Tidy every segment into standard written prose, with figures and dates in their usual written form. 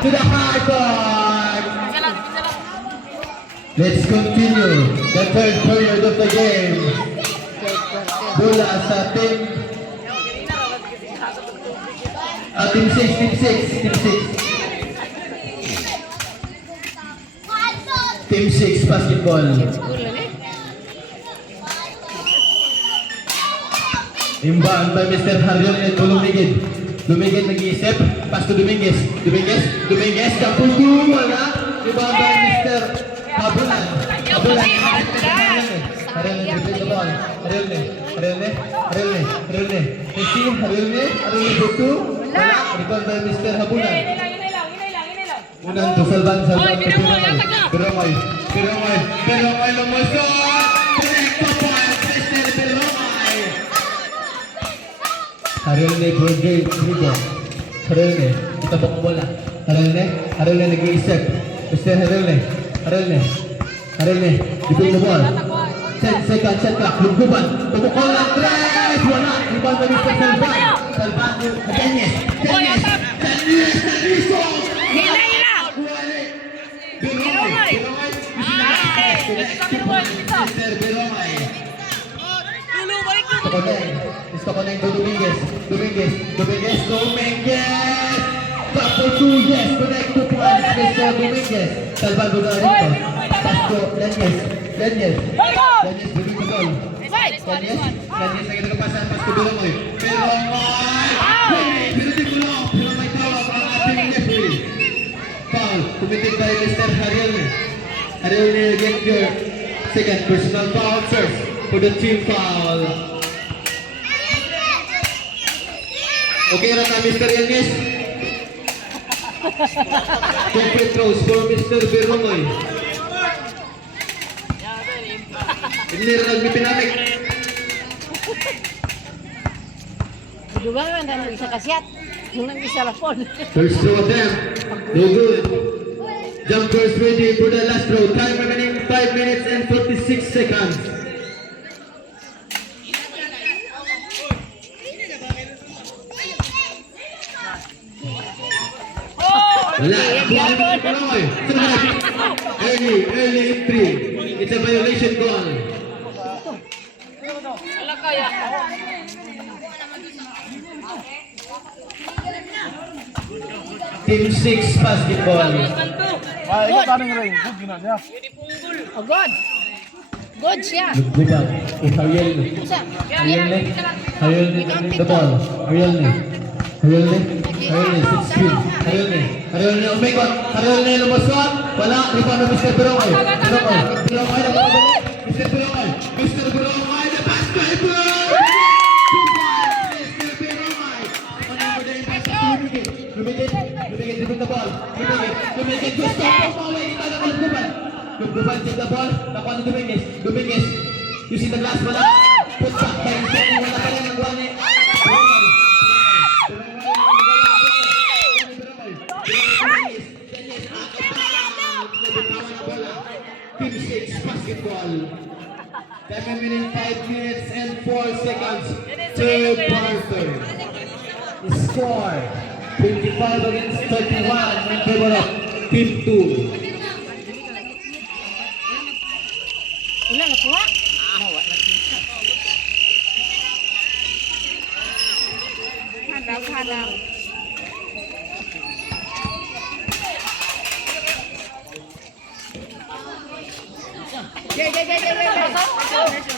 to the high court. Let's continue the third period of the game. Bola sa team. Team 6. Team 6 basketball. Imbang by Mr. Harjon at Lumigid. Lumigid nag-iisip. Pass to Dominguez. Dominguez. Kaputu. Wala. Imbang by Mr. Habulan. Harjon the ball. Harjon. Harjon Butu. Wala. Rebound by Mr. Habulan. Unang to Salvan. Biromoy. Lumusot. Harulne Rodrigo. Harulne, itabok mo bola. Harulne nag-iisip. Mr. Harulne, dipin mo ball. 10 seconds, shot clock, lungguban. Tumukol ang tres. Wala, rebound na Mr. Salvan. Danyes. Naliso. Hila. Biromoy. Mr. Biromoy. Gusto ko na yung Dominguez. Kaputu, yes. Connect to points, Mr. Dominguez. Salvan Buga rito. Pasko, Danyes. Danyes, bigay ko ball. Danyes, ang nagpasan. Pasko, Biromoy. Biromoy tawag ang ating referee. Foul, committed by Mr. Harulne. Harulne get your second personal foul first for the team foul. Okay na Mr. Yanez. 2 free throws for Mr. Biromoy. Hindi rin nagpipinamik. Dugangan dan bisa kasyat. Nung bisa lapon. First throw attempt. No good. Jumpers ready for the last throw. Time remaining 5 minutes and 46 seconds. Early entry. It's a violation goal. Team 6 basketball. Oh, good. Good siya. Lugbuban. Arielne. Arielne the ball. Arielne 6 feet. Arielne umikot. Arielne lumusot. Wala. Rebound na Mr. Biromoy. Biromoy. Mr. Biromoy. The basket. Mr. Biromoy. Lumigit the ball. Lumigit gusto po mawin ito ng Lugbuban take the ball. Nakuha ni Dominguez. Using the glass. Wala. Put back. Wala pa rin nagawa ni Team 6 basketball. Time remaining 5 minutes and 4 seconds. Third quarter. Score 25 against 31 in favor of Team 2. Wala nakuha. Halaw.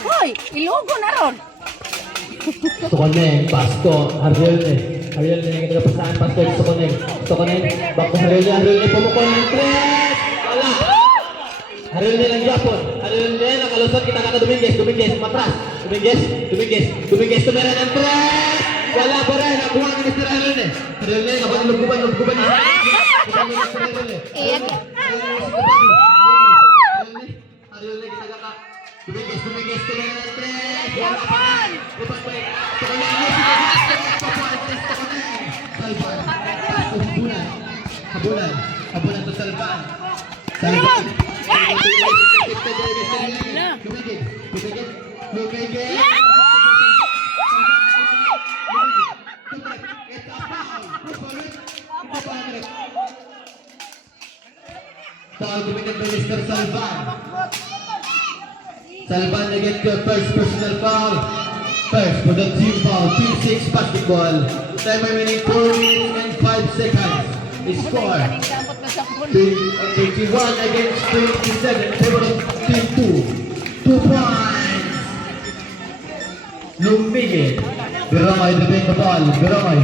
Hoy, ilugo na ron. Tukoneng, Pasko, Arielne yung nagpasaan, Pasko, Tukoneng, back to Arielne, pumukol ng tres, wala. Arielne lang Japon, nakalusot, kita kata Dominguez, matras, Dominguez, tumera ng tres, wala pa rin, nakuha ni Mr. Arielne, lugbuban, kita ni Mr. Arielne, Arielne, kita kata, Dominguez, tumera ng tres, Japon! Habulan to Salvan. Foul committed by Mr. Salvan. Salvan again your first personal foul. First for the team foul. Team 6 basketball. Time remaining 4 minutes and 5 seconds. Score. Kaning dapat na sa phone. 21 against 27. Favor of team 2. 2 points. Lumigit. Biramay defend the ball. Biramay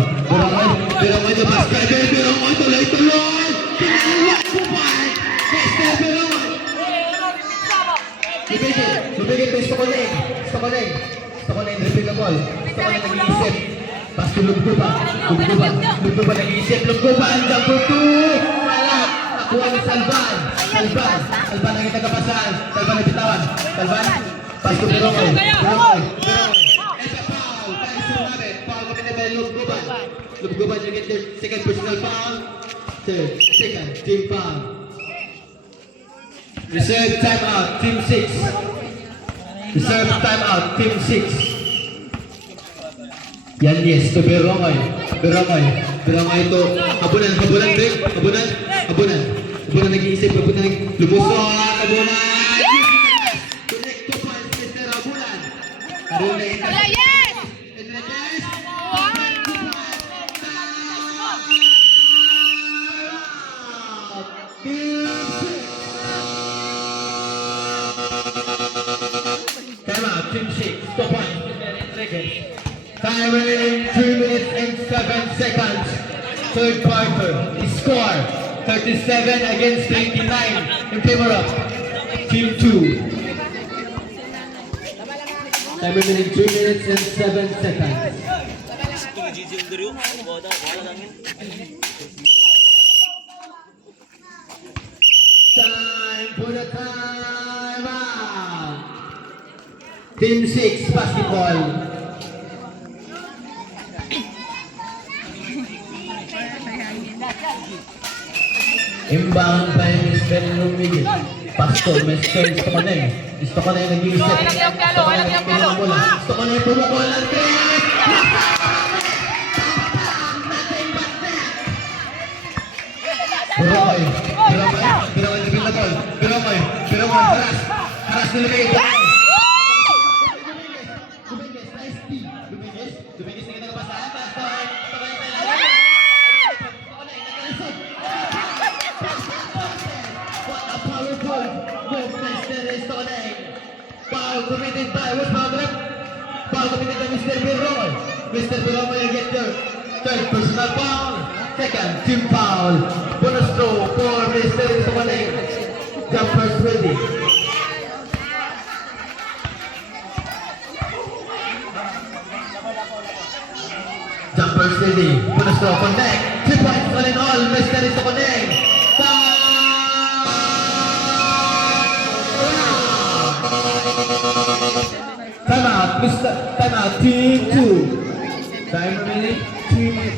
the basket. Biramay tuloy-tuloy. Pinagawa 2 points. Mr. Biramay. Lumigit by Stokoling. Defend the ball. Stokoling nag-iisip. Pas to Lugduba nag-iisip. Lugduba ang number 2. Wala. Nakuha ni Salvan ang itang kapasahan. Salvan ang bitawan. Pas to Biramay. It's a foul. That is to have it. Foul committed by Lugduba you get their second personal foul. Second team foul. Reserve timeout, team 6. Reserve timeout, team 6. Yan yes, to Biramay to Abunan nag-iisip, lumusot, Abunan! Connect to points, Mr. Abunan. Wala, yes! Enriquez. Time out, team 6, 2 points, Mr. Enriquez. Time remaining 3 minutes and 7 seconds. Third quarter. Score 37 against 29 in favor of Team 2. Time remaining 3 minutes and 7 seconds. Time for the time out. Team 6 basketball. Imbang by Mr. Lumigit. Pastor, Mr. Stokonen nag-iisip. Stokonen pumukol ang 3. Biramay, haras na Lumigit. Lumigit na kita kapasahan. Foul committed by Mr. Biramay. Mr. Biramay will get your third personal foul. Second team foul. Bonus throw for Mr. Stokoling. Jumpers ready. Jumpers ready. Bonus throw connect. 3 points all in all. Mr. Stokoling. Time out, team 2. Time remaining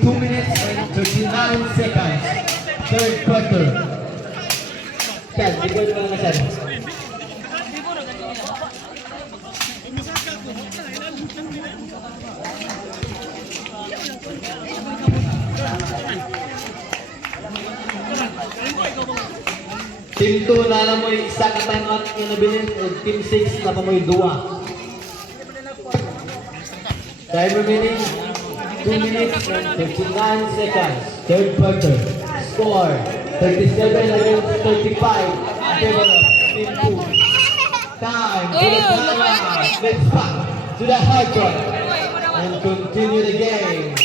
2 minutes and 39 seconds. Third quarter. Sir, bigyan nyo lang sir. Team 2 na alam mo yung isa ka time out yung nabilin. Team 6 na pa mo yung 2. Time remaining 2 minutes and 59 seconds. Third quarter. Score 37 against 35. Favor of Team 2. Time for the timeout. Let's back to the hard court and continue the game.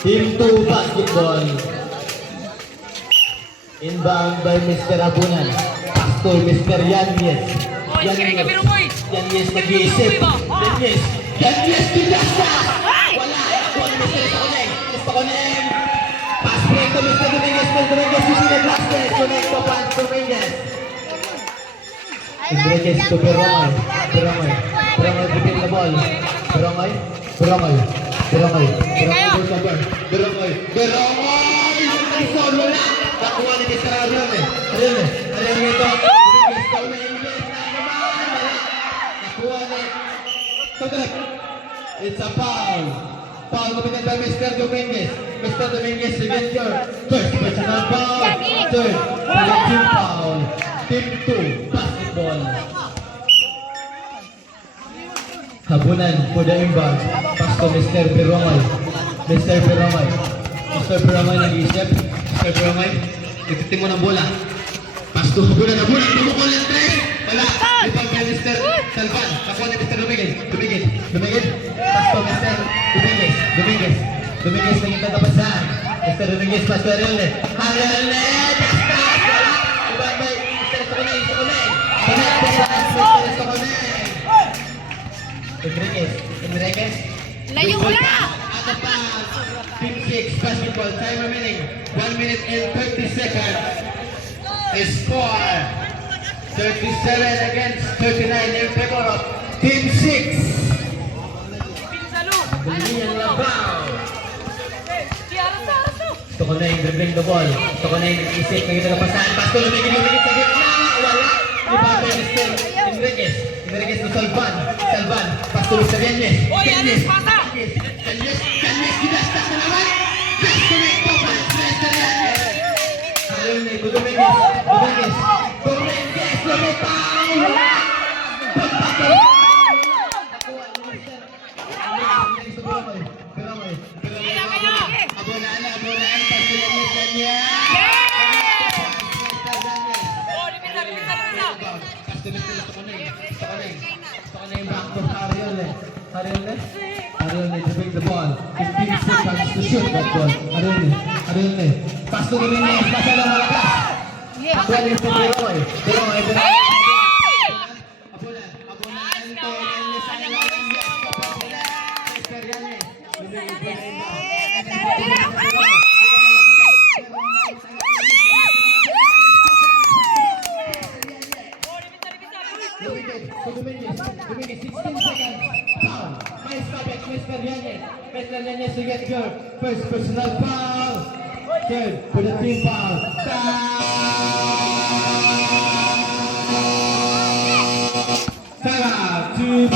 Team 2 basketball. Inbound by Mr. Abunan. Pastor Mr. Yanez. Yanez nag-iisip. Yanez dinasta! Wala! Ako ni Mr. Stokoling. Pass break to Mr. Dominguez. Mr. Dominguez using the glasses. Connect to Pans Dominguez. Dominguez to Biramay. Biramay defend the ball. Biramay. Solo na! Nakuha ni Mr. Ariel. Ariel ito. Dominguez to Dominguez na naman. Nakuha ni... It's a foul. Foul committed by Mr. Dominguez. Mr. Dominguez, you get your first personal foul. Third, for the team foul. Team 2, basketball. Habunan for the inbound. Pass to Mr. Piromay. Mr. Piromay. Mr. Piromay nag-iisip. Mr. Piromay, ititim mo ng bola. Pass to habunan. Tumukol yung tres. Wala. Ibang kay Mr. Salvan. Kakuha ni Mr. Dominguez. Dominguez. Pass to Mr. Dominguez. Dominguez naging tatapasan. Mr. Dominguez, pass to Ariel. Ariel! Pass! Wala. Ibang kay Mr. Soconay. Mr. Soconay. Enriquez. Layo ko na! At the pass. Team 6 basketball. Time remaining. 1 minute and 30 seconds. Score 37 against 39 in favor of Team 6. Balian Labao. Gusto ko na yung dribbling the ball. Gusto ko na yung nag-isip. Nagkakapasan. Pasto lumigit sa gitna. Wala. Iba kay Mr. Enriquez. Enriquez to Salvan. Pasto Mr. Yanes. Yanes, pasa! Yanes, ginastas na naman. Pasto na ito. Mr. Yanes. Ayun na ito. Dominguez. Lumitaw. Wala. Abonan. Pasto Yanes. Ariel to bring the ball. 15 seconds to shoot that ball. Ariel. Pass to Dominguez. Pasa lang malakas. Akuan yung Piroy. Dominguez, 16 seconds. Foul. Nice coverage, Mr. Yanes. Mr. Yanes, you get your first personal foul. Third, for the team foul. Time out, 2-6.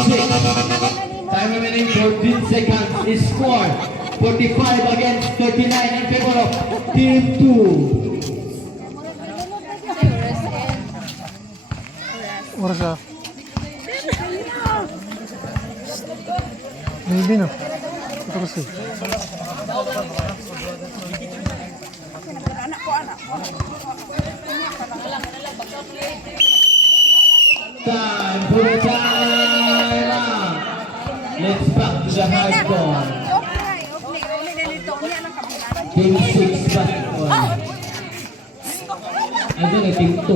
Time remaining 14 seconds. Is score 45 against 39 in favor of Team 2. Oras ah. Hindi na. Ito kasi. Time for the time out. Let's back to the hardball. Team 6 basketball. Ano na team 2?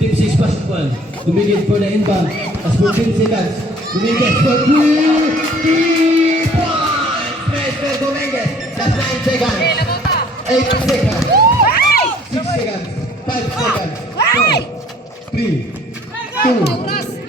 Team 6 basketball. Dominguez for the inbound. As 14 seconds. Dominguez for 3 points. Mr. Dominguez. That's 9 seconds. 8 seconds. 6 seconds. 5 seconds. 4, 3, 2,